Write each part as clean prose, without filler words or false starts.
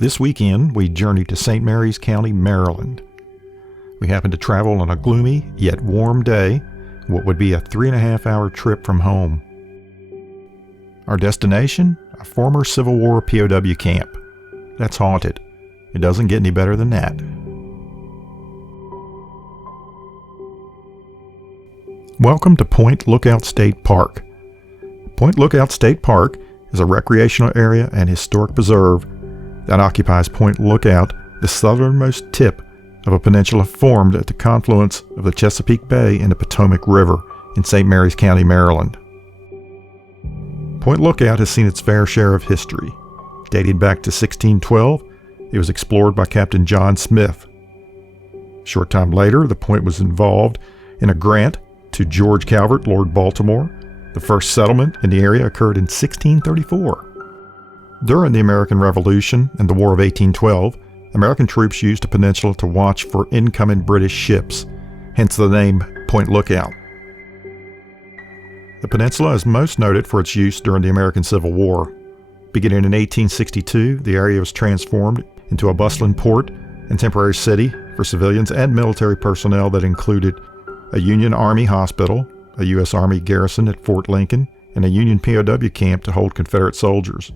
This weekend, we journeyed to St. Mary's County, Maryland. We happened to travel on a gloomy yet warm day, what would be a 3.5-hour trip from home. Our destination? A former Civil War POW camp. That's haunted. It doesn't get any better than that. Welcome to Point Lookout State Park. Point Lookout State Park is a recreational area and historic preserve that occupies Point Lookout, the southernmost tip of a peninsula formed at the confluence of the Chesapeake Bay and the Potomac River in St. Mary's County, Maryland. Point Lookout has seen its fair share of history. Dating back to 1612, it was explored by Captain John Smith. A short time later, the point was involved in a grant to George Calvert, Lord Baltimore. The first settlement in the area occurred in 1634. During the American Revolution and the War of 1812, American troops used the peninsula to watch for incoming British ships, hence the name Point Lookout. The peninsula is most noted for its use during the American Civil War. Beginning in 1862, the area was transformed into a bustling port and temporary city for civilians and military personnel that included a Union Army hospital, a U.S. Army garrison at Fort Lincoln, and a Union POW camp to hold Confederate soldiers.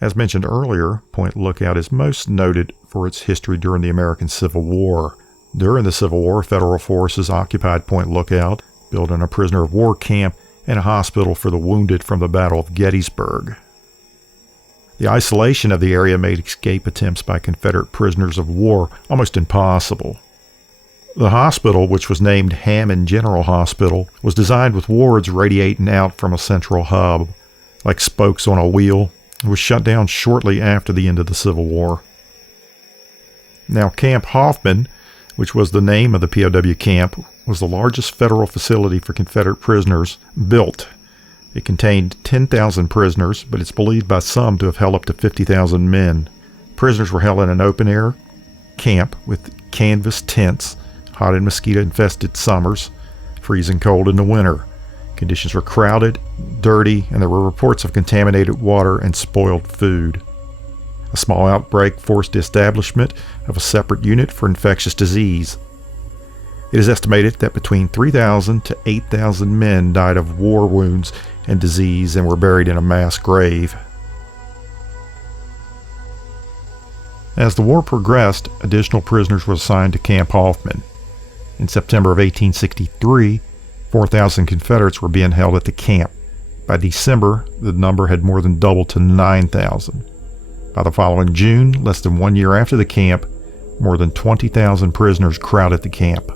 As mentioned earlier, Point Lookout is most noted for its history during the American Civil War. During the Civil War, federal forces occupied Point Lookout, building a prisoner of war camp and a hospital for the wounded from the Battle of Gettysburg. The isolation of the area made escape attempts by Confederate prisoners of war almost impossible. The hospital, which was named Hammond General Hospital, was designed with wards radiating out from a central hub, like spokes on a wheel. It was shut down shortly after the end of the Civil War. Now, Camp Hoffman, which was the name of the POW camp, was the largest federal facility for Confederate prisoners built. It contained 10,000 prisoners, but it's believed by some to have held up to 50,000 men. Prisoners were held in an open-air camp with canvas tents, hot and mosquito-infested summers, freezing cold in the winter. Conditions were crowded, dirty, and there were reports of contaminated water and spoiled food. A small outbreak forced the establishment of a separate unit for infectious disease. It is estimated that between 3,000 to 8,000 men died of war wounds and disease and were buried in a mass grave. As the war progressed, additional prisoners were assigned to Camp Hoffman. In September of 1863, 4,000 Confederates were being held at the camp. By December, the number had more than doubled to 9,000. By the following June, less than 1 year after the camp, more than 20,000 prisoners crowded the camp.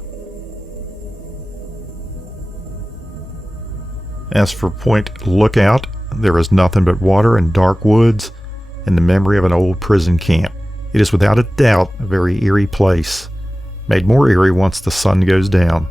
As for Point Lookout, there is nothing but water and dark woods and the memory of an old prison camp. It is without a doubt a very eerie place, made more eerie once the sun goes down.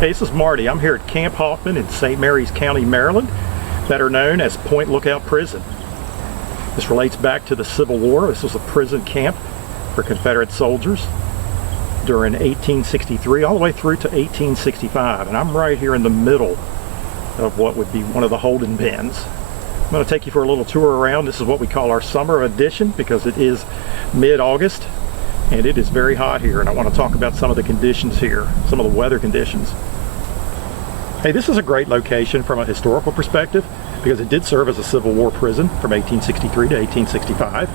Hey, this is Marty. I'm here at Camp Hoffman in St. Mary's County, Maryland, better known as Point Lookout Prison. This relates back to the Civil War. This was a prison camp for Confederate soldiers. during 1863 all the way through to 1865, and I'm right here in the middle of what would be one of the holding pens. I'm going to take you for a little tour around. This is what we call our summer edition because it is mid-August and it is very hot here, and I want to talk about some of the conditions here, some of the weather conditions. Hey, this is a great location from a historical perspective because it did serve as a Civil War prison from 1863 to 1865.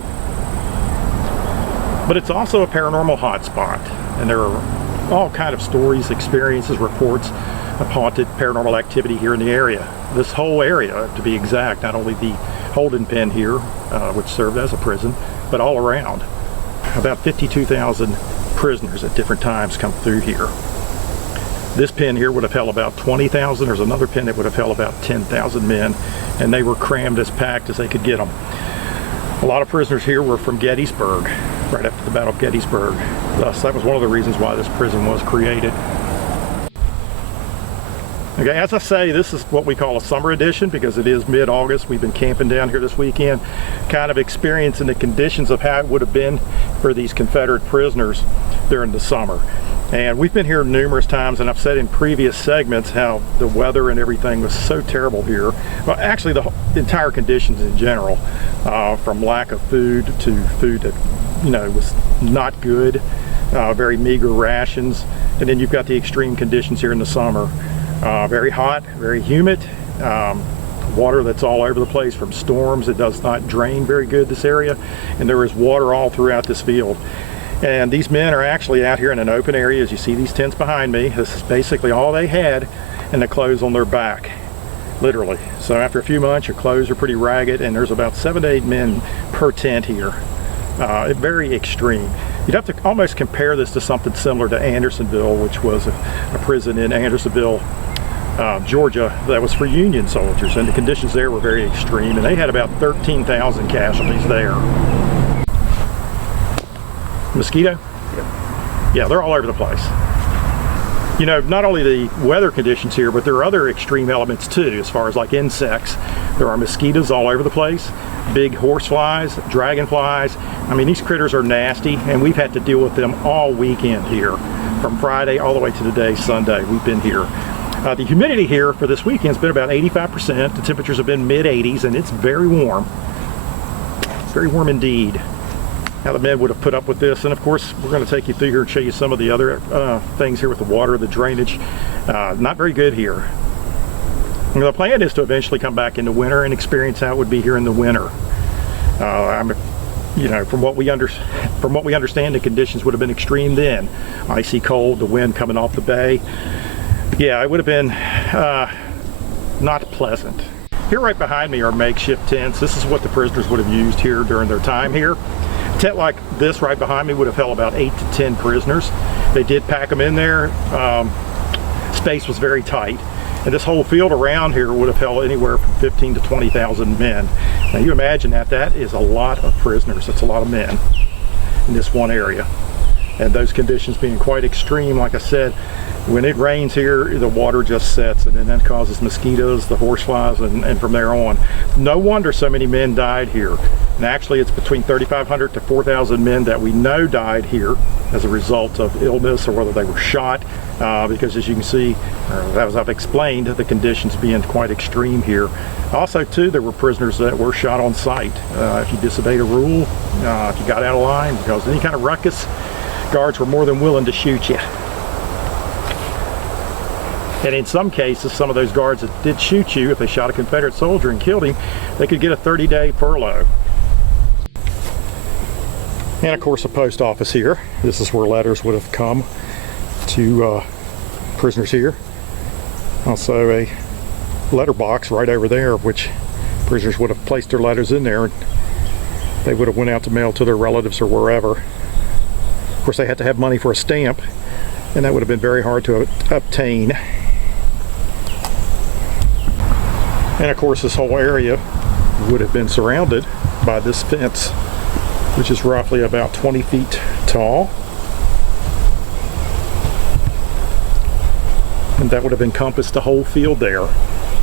But it's also a paranormal hotspot, and there are all kind of stories, experiences, reports of haunted paranormal activity here in the area. This whole area, to be exact, not only the holding pen here, which served as a prison, but all around. About 52,000 prisoners at different times come through here. This pen here would have held about 20,000. There's another pen that would have held about 10,000 men, and they were crammed as packed as they could get them. A lot of prisoners here were from Gettysburg, right after the Battle of Gettysburg. Thus, that was one of the reasons why this prison was created. Okay, as I say, this is what we call a summer edition because it is mid-August. We've been camping down here this weekend, kind of experiencing the conditions of how it would have been for these Confederate prisoners during the summer. And we've been here numerous times, and I've said in previous segments how the weather and everything was so terrible here. Well, actually, the entire conditions in general, from lack of food to food that, was not good, very meager rations, and then you've got the extreme conditions here in the summer. Very hot, very humid, water that's all over the place from storms. It does not drain very good, this area, and there is water all throughout this field. And these men are actually out here in an open area. As you see these tents behind me, this is basically all they had, and the clothes on their back, literally. So after a few months, your clothes are pretty ragged, and there's about 7 to 8 men per tent here. Very extreme. You'd have to almost compare this to something similar to Andersonville, which was a prison in Andersonville, Georgia, that was for Union soldiers, and the conditions there were very extreme, and they had about 13,000 casualties there. Mosquito? Yeah, they're all over the place. Not only the weather conditions here, but there are other extreme elements too, as far as like insects. There are mosquitoes all over the place, big horseflies, dragonflies. I mean, these critters are nasty, and we've had to deal with them all weekend here. From Friday all the way to today, Sunday, we've been here. The humidity here for this weekend has been about 85%. The temperatures have been mid-80s, and it's very warm. Very warm indeed. Now the men would have put up with this, and of course we're going to take you through here and show you some of the other things here with the water, the drainage. Not very good here. And the plan is to eventually come back in the winter and experience how it would be here in the winter. From what we understand, the conditions would have been extreme then. Icy cold, the wind coming off the bay. Yeah, it would have been not pleasant. Here right behind me are makeshift tents. This is what the prisoners would have used here during their time here. A tent like this right behind me would have held about 8 to 10 prisoners. They did pack them in there. Space was very tight, and this whole field around here would have held anywhere from 15 to 20,000 men. Now you imagine that is a lot of prisoners. That's a lot of men in this one area, and those conditions being quite extreme. Like I said, when it rains here, the water just sets, and then that causes mosquitoes, the horseflies, and from there on. No wonder so many men died here. And actually, it's between 3,500 to 4,000 men that we know died here as a result of illness or whether they were shot, because as you can see, as I've explained, the conditions being quite extreme here. Also, too, there were prisoners that were shot on sight. If you disobeyed a rule, if you got out of line, caused any kind of ruckus, guards were more than willing to shoot you. And in some cases, some of those guards that did shoot you, if they shot a Confederate soldier and killed him, they could get a 30-day furlough. And of course, a post office here. This is where letters would have come to prisoners here. Also a letter box right over there, which prisoners would have placed their letters in there, and they would have went out to mail to their relatives or wherever. Of course, they had to have money for a stamp, and that would have been very hard to obtain. And of course, this whole area would have been surrounded by this fence, which is roughly about 20 feet tall. And that would have encompassed the whole field there.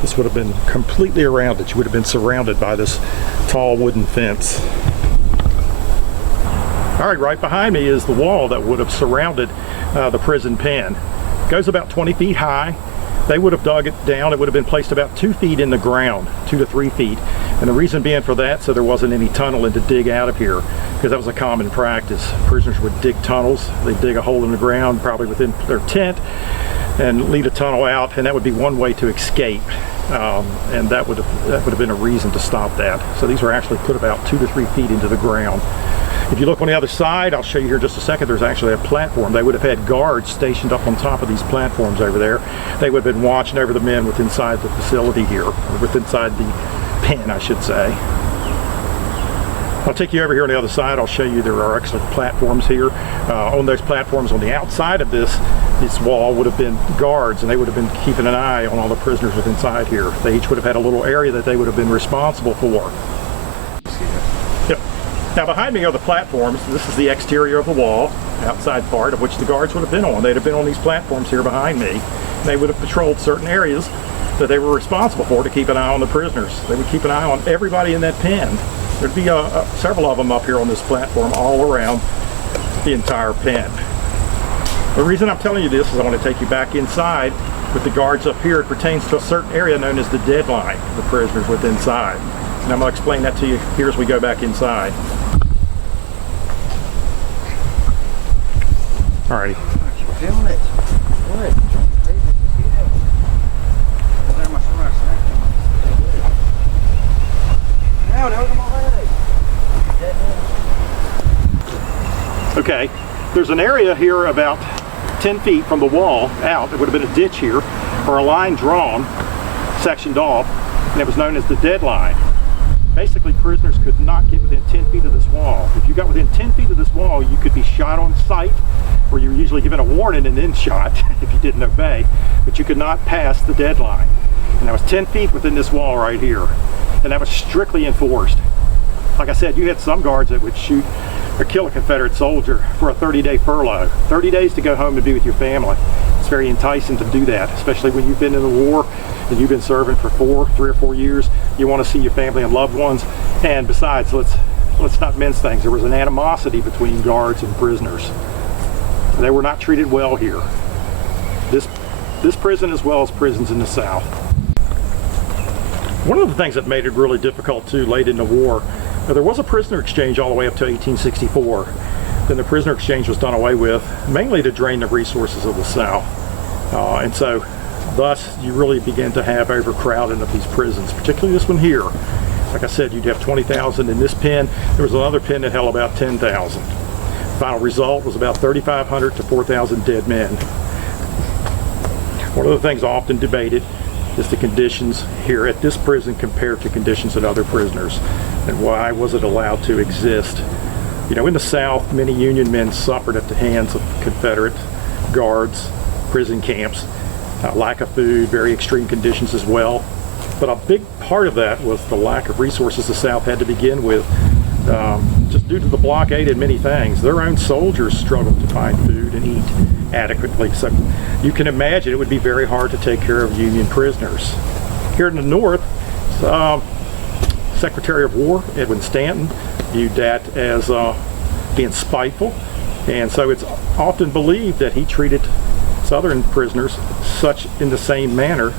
This would have been completely around it. You would have been surrounded by this tall wooden fence. All right, right behind me is the wall that would have surrounded the prison pen. It goes about 20 feet high. They would have dug it down. It would have been placed about 2 feet in the ground, 2 to 3 feet. And the reason being for that, so there wasn't any tunneling to dig out of here, because that was a common practice. Prisoners would dig tunnels. They'd dig a hole in the ground, probably within their tent, and lead a tunnel out, and that would be one way to escape. And that would have been a reason to stop that. So these were actually put about 2 to 3 feet into the ground. If you look on the other side, I'll show you here in just a second, there's actually a platform. They would have had guards stationed up on top of these platforms over there. They would have been watching over the men within inside the facility here, or within inside the pen, I should say. I'll take you over here on the other side. I'll show you there are actually platforms here. On those platforms on the outside of this wall would have been guards, and they would have been keeping an eye on all the prisoners within inside here. They each would have had a little area that they would have been responsible for. Yep. Now behind me are the platforms. This is the exterior of the wall, outside part of which the guards would have been on. They'd have been on these platforms here behind me. And they would have patrolled certain areas that they were responsible for to keep an eye on the prisoners. They would keep an eye on everybody in that pen. There'd be several of them up here on this platform all around the entire pen. The reason I'm telling you this is I want to take you back inside with the guards up here. It pertains to a certain area known as the deadline, the prisoners within inside. And I'm going to explain that to you here as we go back inside. Alrighty. Keep feeling it. Good. Okay, there's an area here about 10 feet from the wall out. There would have been a ditch here, or a line drawn, sectioned off, and it was known as the deadline. Basically, prisoners could not get within 10 feet of this wall. If you got within 10 feet of this wall, you could be shot on sight, or you were usually given a warning and then shot if you didn't obey, but you could not pass the deadline. And that was 10 feet within this wall right here, and that was strictly enforced. Like I said, you had some guards that would shoot or kill a Confederate soldier for a 30-day furlough. 30 days to go home and be with your family. It's very enticing to do that, especially when you've been in the war and you've been serving for 3 or 4 years. You want to see your family and loved ones. And besides, let's not mince things. There was an animosity between guards and prisoners. They were not treated well here. This prison, as well as prisons in the South. One of the things that made it really difficult too late in the war, there was a prisoner exchange all the way up to 1864. Then the prisoner exchange was done away with, mainly to drain the resources of the South. And so, thus, you really begin to have overcrowding of these prisons, particularly this one here. Like I said, you'd have 20,000 in this pen. There was another pen that held about 10,000. Final result was about 3,500 to 4,000 dead men. One of the things often debated is the conditions here at this prison compared to conditions at other prisoners, and why was it allowed to exist. You know, in the South, many Union men suffered at the hands of Confederate guards, prison camps, lack of food, very extreme conditions as well. But a big part of that was the lack of resources the South had to begin with, just due to the blockade and many things. Their own soldiers struggled to find food and eat adequately. So you can imagine it would be very hard to take care of Union prisoners. Here in the North, Secretary of War Edwin Stanton viewed that as being spiteful, and so it's often believed that he treated Southern prisoners such in the same manner,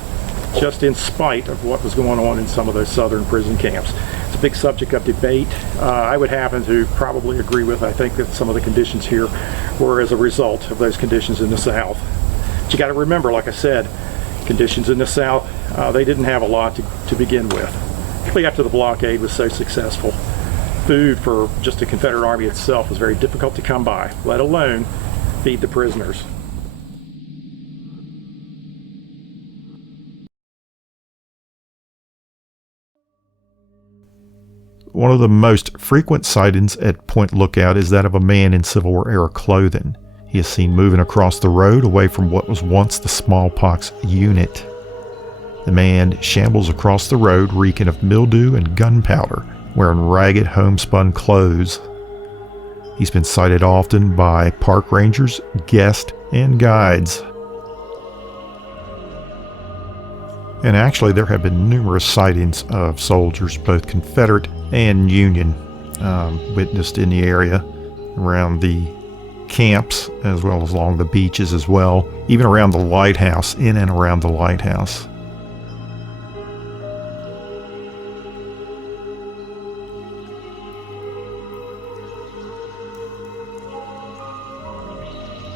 just in spite of what was going on in some of those Southern prison camps. It's a big subject of debate. I would happen to probably agree with, I think that some of the conditions here were as a result of those conditions in the South. But you got to remember, like I said, conditions in the South, they didn't have a lot to begin with, particularly after the blockade was so successful. Food for just the Confederate Army itself was very difficult to come by, let alone feed the prisoners. One of the most frequent sightings at Point Lookout is that of a man in Civil War era clothing. He is seen moving across the road away from what was once the smallpox unit. The man shambles across the road reeking of mildew and gunpowder, wearing ragged homespun clothes. He's been sighted often by park rangers, guests, and guides. And actually, there have been numerous sightings of soldiers, both Confederate and Union, witnessed in the area around the camps, as well as along the beaches as well, even around the lighthouse, in and around the lighthouse.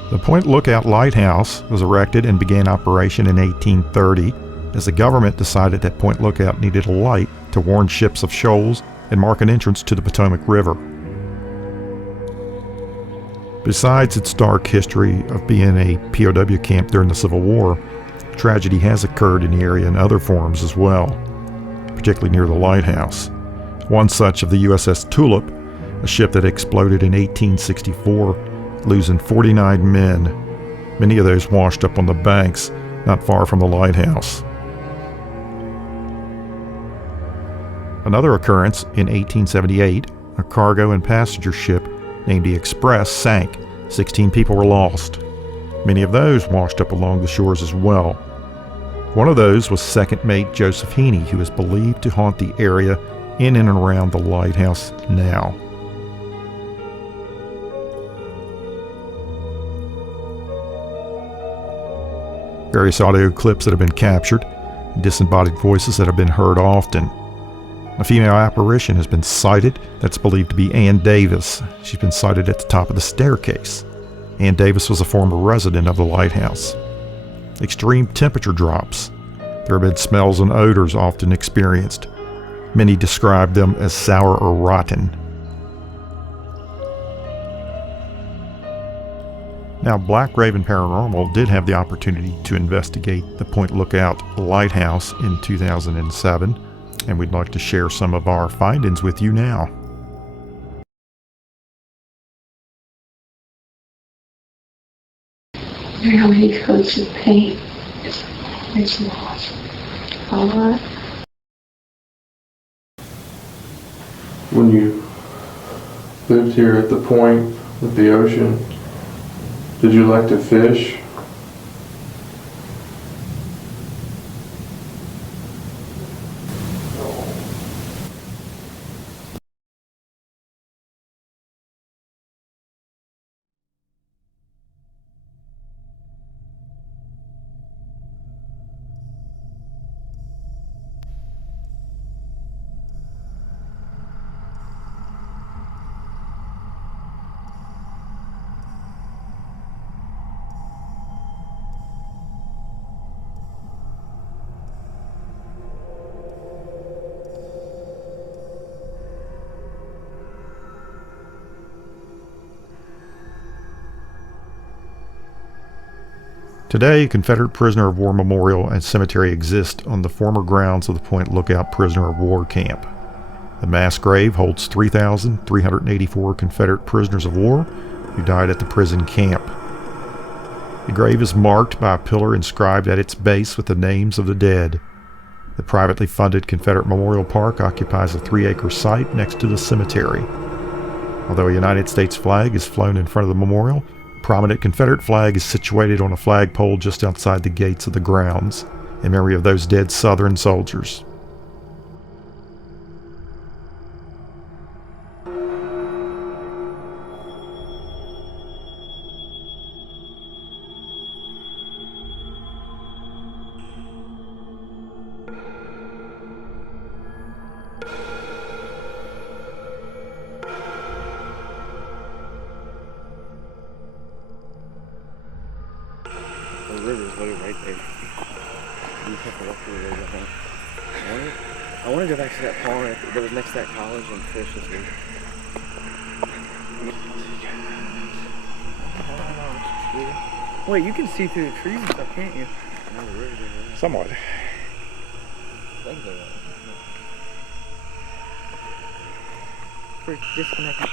The Point Lookout Lighthouse was erected and began operation in 1830 as the government decided that Point Lookout needed a light to warn ships of shoals and mark an entrance to the Potomac River. Besides its dark history of being a POW camp during the Civil War, tragedy has occurred in the area in other forms as well, particularly near the lighthouse. One such of the USS Tulip, a ship that exploded in 1864, losing 49 men, many of those washed up on the banks not far from the lighthouse. Another occurrence in 1878, a cargo and passenger ship named the Express sank. 16 people were lost. Many of those washed up along the shores as well. One of those was second mate Joseph Heaney, who is believed to haunt the area in and around the lighthouse now. Various audio clips that have been captured, disembodied voices that have been heard often. A female apparition has been sighted that's believed to be Ann Davis. She's been sighted at the top of the staircase. Ann Davis was a former resident of the lighthouse. Extreme temperature drops. There have been smells and odors often experienced. Many describe them as sour or rotten. Now, Black Raven Paranormal did have the opportunity to investigate the Point Lookout Lighthouse in 2007, and we'd like to share some of our findings with you now. Wonder how many coats of paint it's lost. A lot. When you lived here at the point with the ocean, did you like to fish? Today, a Confederate prisoner of war memorial and cemetery exist on the former grounds of the Point Lookout prisoner of war camp. The mass grave holds 3,384 Confederate prisoners of war who died at the prison camp. The grave is marked by a pillar inscribed at its base with the names of the dead. The privately funded Confederate Memorial Park occupies a 3-acre site next to the cemetery. Although a United States flag is flown in front of the memorial, a prominent Confederate flag is situated on a flagpole just outside the gates of the grounds, in memory of those dead Southern soldiers. The river's literally right there. You have to walk through the river, I want to go back to that pond that was next to that college and fish this week. Wait, you can see through the trees and stuff, can't you? No, the river's over there. Somewhat. We're disconnected.